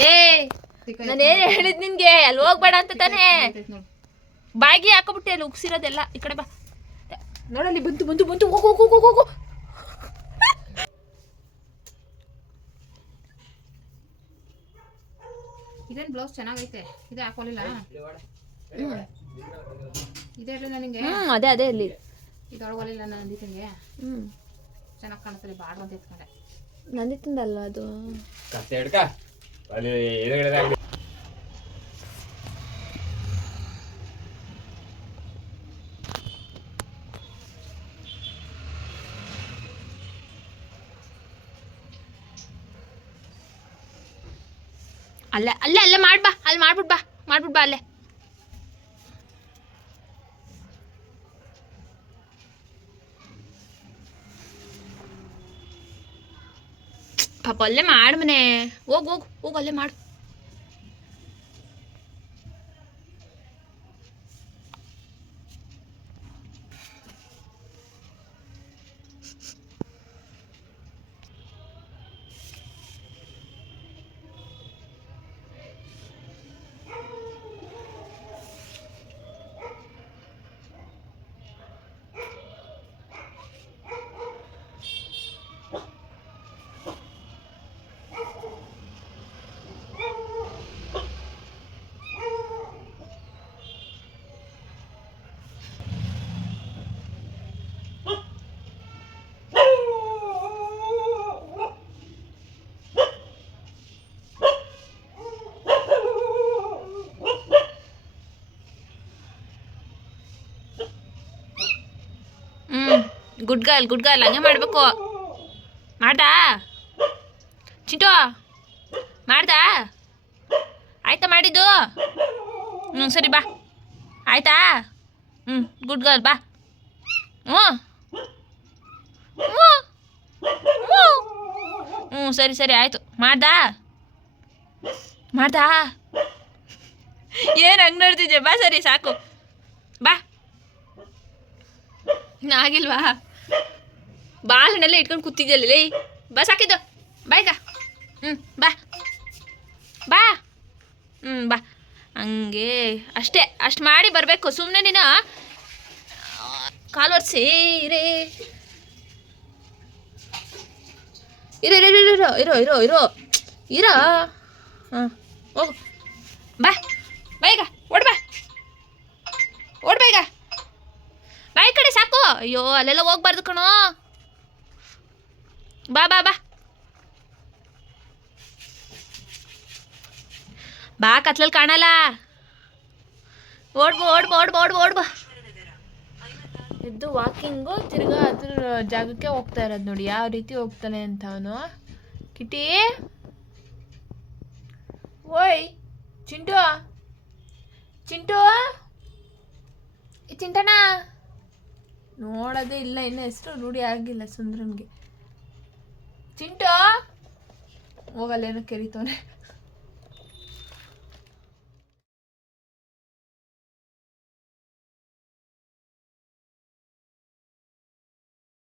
ಏ ನಾನೇನು ಹೇಳಿದ್ ನಿನ್ಗೆ ಅಲ್ಲಿ ಹೋಗ್ಬೇಡ ಅಂತ ತಾನೇ ಬಾಯಿಗೆ ಹಾಕೋಬಿಟ್ಟೆ ಅಲ್ಲಿ ಉಗ್ಸಿರೋದೆಲ್ಲ ಈ ಕಡೆ ಬಾ ನೋಡಲ್ಲಿ ಬಂತು ಬಂತು ಬಂತು ಹೋಗು ಹೋಗು ಹೋಗು ಹೋಗು ಇದೇನು ಬ್ಲೌಸ್ ಚೆನ್ನಾಗೈತೆ ಇದೆ ಹಾಕೊಳ್ಳಿಲ್ಲ ಇದೆ ಹೇಳಿ ನನಗೆ ಅದೇ ಅದೇ ಇಲ್ಲಿ ಇದೊಳಗೊಲಿಲ್ಲ ನಂದಿತಂಗೆ ಚೆನ್ನಾಗಿ ಕಾಣುತ್ತೆ ಬಾರ್ಡ್ರ್ ಅಂತ ಎತ್ಕೊಂಡೆ ನಂದಿತಂದಲ್ವಾ ಅದು ಅಲ್ಲೇ ಅಲ್ಲೇ ಅಲ್ಲೇ ಮಾಡ್ಬಾ ಅಲ್ಲಿ ಮಾಡ್ಬಿಟ್ ಬಾ ಅಲ್ಲೇ ಪಾಪ ಅಲ್ಲೇ ಮಾಡು ಮನೆ ಹೋಗು ಹೋಗು ಹೋಗು ಅಲ್ಲೇ ಮಾಡು ಗುಡ್ ಗರ್ಲ್ ಹಂಗೆ ಮಾಡಬೇಕು ಮಾಡ್ದಾ ಚಿಂಟು ಮಾಡ್ದಾ ಆಯ್ತಾ ಮಾಡಿದ್ದು ಸರಿ ಬಾ ಆಯ್ತಾ ಗುಡ್ ಗರ್ಲ್ ಬಾ ಸರಿ ಸರಿ ಆಯಿತು ಮಾಡ್ದಾ ಏನು ಹಂಗೆ ನೋಡ್ತಿದ್ದೆ ಬಾ ಸರಿ ಸಾಕು ಬಾ ಆಗಿಲ್ವಾ ಬಾಲನ್ನೆಲ್ಲ ಇಟ್ಕೊಂಡು ಕೂತಿದ್ಯಲ್ಲ ಬಾ ಸಾಕಿದ್ದು ಬಾಯ್ಗ ಬಾ ಬಾ ಬಾ ಹಂಗೆ ಅಷ್ಟೇ ಅಷ್ಟು ಮಾಡಿ ಬರಬೇಕು ಸುಮ್ಮನೆ ನೀನು ಕಾಲು ಒರೆಸಿ ಇರೋ ಹಾಂ ಹೋಗು ಬಾ ಈಗ ಓಡ್ಬಾ ಈಗ ಬಾಯಿ ಕಡೆ ಸಾಕು ಅಯ್ಯೋ ಅಲ್ಲೆಲ್ಲ ಹೋಗ್ಬಾರ್ದು ಕಣೋ ಬಾ ಬಾ ಬಾ ಬಾ ಕತ್ಲಲ್ಲಿ ಕಾಣಲ್ಲ ಓಡ್ಬಾ ಎದ್ದು ವಾಕಿಂಗು ತಿರ್ಗಾ ಅದ್ರ ಜಾಗಕ್ಕೆ ಹೋಗ್ತಾ ಇರೋದು ನೋಡಿ ಯಾವ ರೀತಿ ಹೋಗ್ತಾನೆ ಅಂತ ಅವನು ಕಿಟಿ ಓಯ್ ಚಿಂಟು ಚಿಂಟಣ್ಣ ನೋಡೋದೇ ಇಲ್ಲ ಇನ್ನು ಹೆಸರು ರೂಢಿ ಆಗಿಲ್ಲ ಸುಂದ್ರನ್ಗೆ ಚಿಂಟು ಹೋಗಲ್ಲೇನೋ ಕೆರಿತವನೆ